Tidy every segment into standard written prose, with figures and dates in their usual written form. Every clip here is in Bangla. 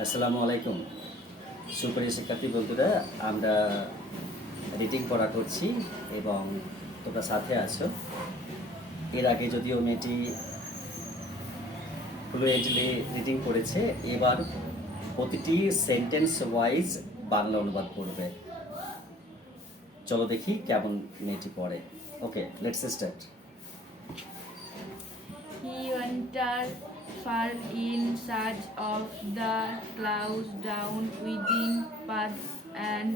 আসসালামু আলাইকুম সুপ্রিয় শিক্ষার্থী বন্ধুরা, আমরা রিডিং পড়া করছি এবং তোমরা সাথে আছো। এর আগে যদিও মেয়েটি ফ্লুয়েন্টলি রিডিং পড়েছে, এবার প্রতিটি সেন্টেন্স ওয়াইজ বাংলা অনুবাদ করবে। চলো দেখি কেমন মেয়েটি পড়ে। Okay, let's start. He wandered far in search of the clouds down within paths and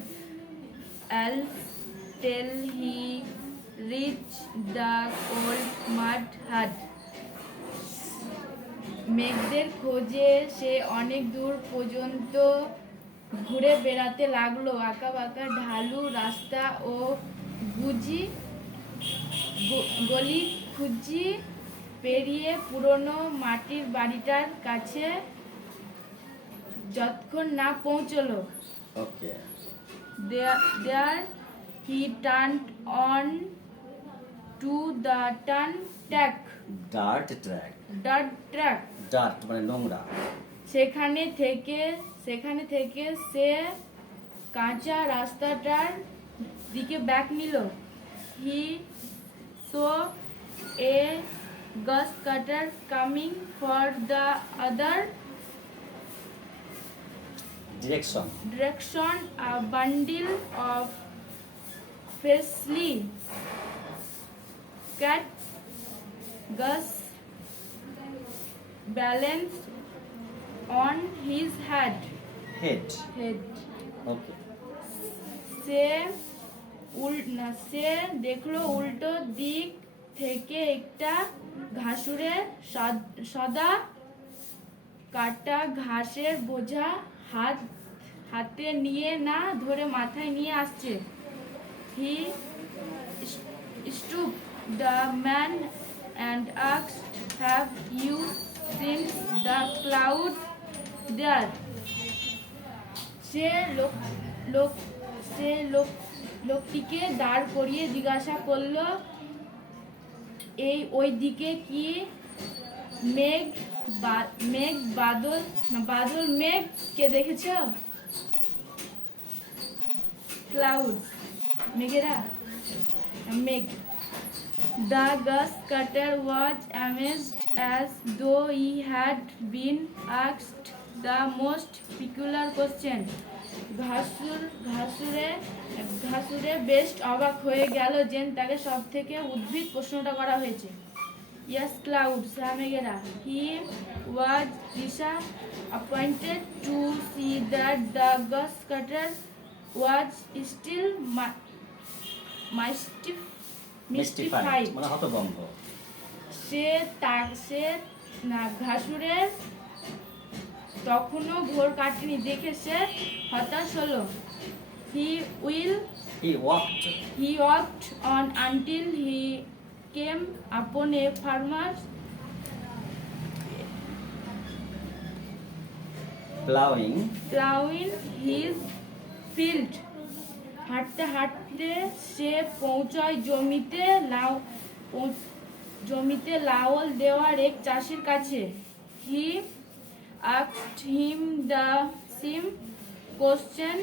elves till he reached the old mud hut. মেঘদের খোঁজে সে অনেক দূর পর্যন্ত ঘুরে বেড়াতে লাগলো। আঁকাবাঁকা ঢালু রাস্তা ও গলি খুঁজি পেরিয়ে পুরনো মাটির বাড়িটার কাছে যতক্ষণ না পৌঁছলো, okay, there he turned on to the track. Dirt track. Dirt মানে নোংরা। সেখানে থেকে সে কাঁচা রাস্তাটার দিকে ব্যাক নিল। He saw a grass cutter coming for the other direction, a bundle of freshly cut grass balanced on his head. ওকে, সে দেখলো উল্টো দিক থেকে একটা ঘাসুরে সাদা কাটা ঘাসের বোঝা হাতে নিয়ে না ধরে মাথায় নিয়ে আসছে। He stooped the man and asked, "Have you seen the cloud there?" সে লোকটিকে দাঁড় করিয়ে জিজ্ঞাসা করলো, ওই দিকে কি বাদল মেঘ কে দেখেছ? ক্লাউডস, মেঘেরা, মেঘ। The grass cutter was amazed as though he had been asked the most peculiar question. ঘাসুরে বেশ অবাক হয়ে গেল যে তাকে সব থেকে উদ্ভিদ প্রশ্নটা করা হয়েছে। Yes, clouds, মেঘেরা. He was disappointed to see that the grass cutter was still mystified. মানে হতভম্ব। ঘাসুরের তখনও ভোর কাটেনি দেখে সে হতাশ হলো। He walked on until he came upon a farmer plowing his field. হাঁটতে হাঁটতে সে পৌঁছায় জমিতে লাঙল দেওয়ার এক চাষির কাছে। He asked him the same question,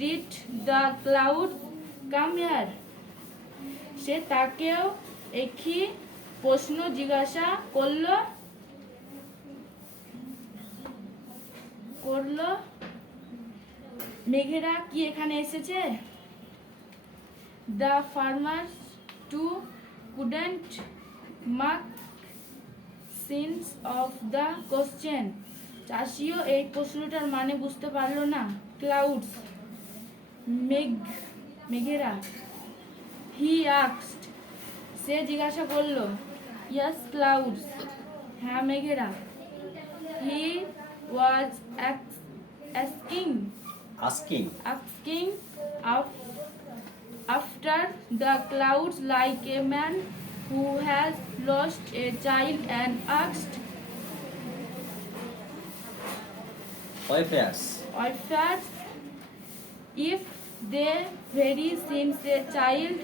"Did the cloud come here?" সে তাকেও একই প্রশ্ন জিজ্ঞাসা করলো। মেঘেরা কি এখানে এসেছে? The farmers too couldn't make sense of the question. চাষিও এই প্রশ্নটার মানে বুঝতে পারল না। ক্লাউডস, মেঘেরা। He asked, সে জিজ্ঞাসা করলো। Yes, clouds, হ্যাঁ মেঘেরা। He was asking after the clouds like a man who has lost a child and asked orphans if they very seems a child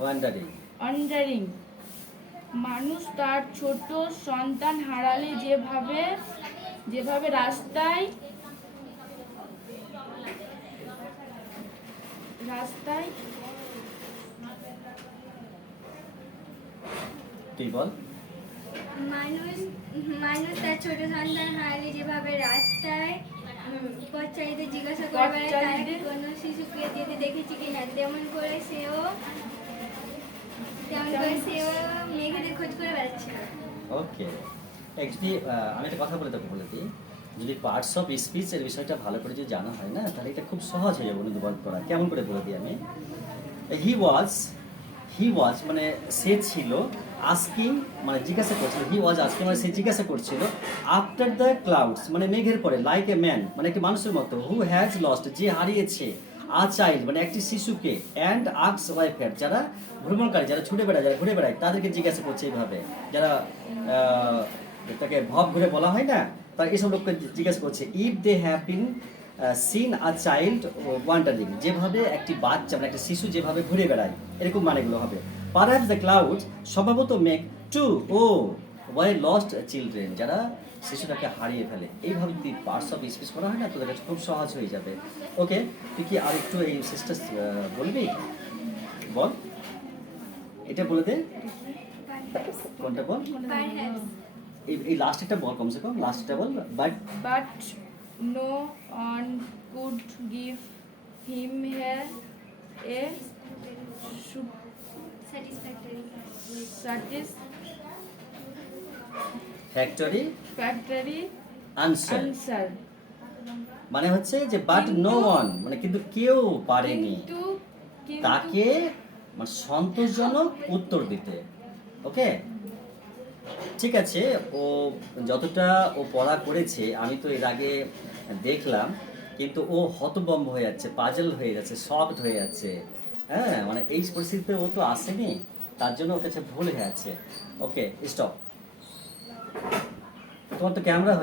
wandering. মানুষ তার ছোট সন্তান হারালে যেভাবে যেভাবে রাস্তায় রাস্তায় তুই বল। মানুষ মানুষ তার ছোট সন্তান হারালে যেভাবে রাস্তায় পথচারীদের জিজ্ঞাসা করে বেড়ায় তারা কি পথচারীদের- কোনো শিশুকে যেতে দেখেছে কিনা, তেমন করে সেও মেঘেদের খোঁজ করে বেড়াচ্ছে। ওকে, যদি আমি একটা কথা বলে তোকে বলে দিই, যদি পার্টস অফ স্পিচ এর বিষয়টা ভালো করে যদি জানা হয় না, তাহলে এটা খুব সহজ হয়ে যাবে অনুবাদ করা। কেমন করে বলে দিই আমি, হি ওয়াজ মানে সে ছিল, আস্কিং মানে জিজ্ঞাসা করছিল, হি ওয়াজ আস্কিং মানে সে জিজ্ঞাসা করছিল, আফটার দ্য ক্লাউডস মানে মেঘের পরে, লাইক এ ম্যান মানে একটি মানুষের মতো, হু হ্যাজ লস্ট যে হারিয়েছে, আ চাইল্ড মানে একটি শিশুকে, অ্যান্ড আক্স ওয়াইফের যারা ভ্রমণকারী, যারা ছুটে বেড়ায়, যারা ঘুরে বেড়ায়, তাদেরকে জিজ্ঞাসা করছে এইভাবে, যারা তাকে ভব ঘুরে বলা হয় না, তারা এইসব লোককে জিজ্ঞাসা করছে, if they have been seen a child wandering, যেভাবে একটি বাচ্চা মানে একটা শিশু যেভাবে ঘুরে বেড়ায়, এরকম মানেগুলো হবে। পারহ্যাপস দ্য ক্লাউড সম্ভবত মেক টু ও ওয়াই লস্ট চিলড্রেন, যারা শিশুটাকে হারিয়ে ফেলে। এইভাবে যদি পার্টস অফ স্পিচ করা হয় না, তোদের কাছে খুব সহজ হয়ে যাবে। ওকে, তুই কি আর একটু এই সিস্টেম বলবি? বল, এটা বলে দে। কোনটা বল? Perhaps এই লাস্টটা বল, কমসে কম লাস্টটা বল। But but no one could give him a satisfactory factory answer. মানে হচ্ছে যে বাট নো ওয়ান মানে কিন্তু কেউ পারেনি কিন্তু তাকে মানে সন্তোষজনক উত্তর দিতে। ওকে, ঠিক আছে। ও যতটা ও পড়া করেছে আমি তো এর আগে দেখলাম, কিন্তু ও হতভম্ব হয়ে যাচ্ছে, পাজল হয়ে যাচ্ছে, শকড হয়ে যাচ্ছে। হ্যাঁ, মানে এই পরিস্থিতিতে ও তো আসেনি, তার জন্য ওর কাছে ভুল হয়ে আছে। ওকে, স্টপ। তোমার তো ক্যামেরা